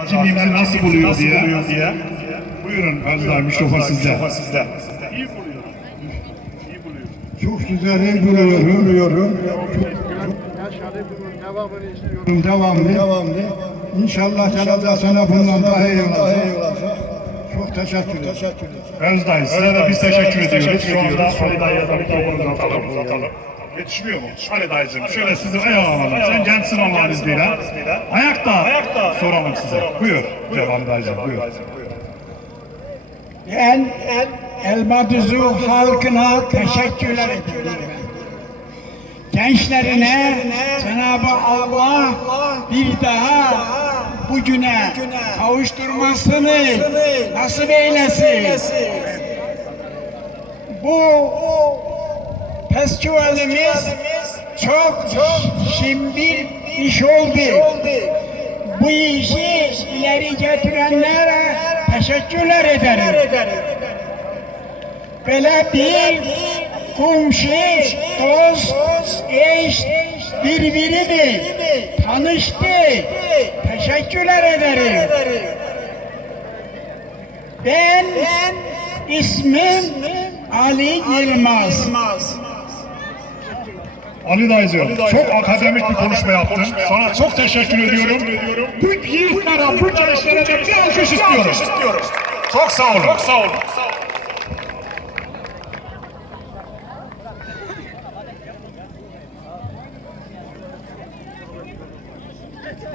Etkinliğimizi nasıl buluyor diye. diye. Buyurun Özdağ mikrofon sizde. sizde. İyi buluyor. İyi buluyor. Çok güzel buluyorum. buluyorum. Devamlı. Devamlı. İnşallah Cenab-ı sana bundan daha iyi olacak. Çok teşekkür ederim. Özdağ size de biz teşekkür ediyoruz. Şu anda Ali Dayı'ya da mikrofonunuzu atalım. atalım. Yetişmiyor mu? Ali Dayı'cığım şöyle sizi ayağa alalım. Sen gençsin Allah'ın izniyle. Ayakta, Ayakta. Soralım size. Buyur. Cevan Dayı'cığım buyur. Ben Elmaduzu halkına teşekkürler ediyorum. Gençlerine Cenab-ı Allah bir daha bugüne kavuşturmasını nasip eylesin. Bu festivalimiz çok şimdi iş oldu. İşi ileri getirenlere teşekkürler ederim. Böyle bir komşu, dost, eş birbirini tanıştı. Teşekkürler ederim. Ben ismim Ali Yılmaz. Ali Dayı'cığım çok akademik bir konuşma yaptın. Sana çok teşekkür ediyorum. Bu yiğitlere, bu gençlere de bir alkış istiyoruz. Çok sağ olun. Çok sağ olun.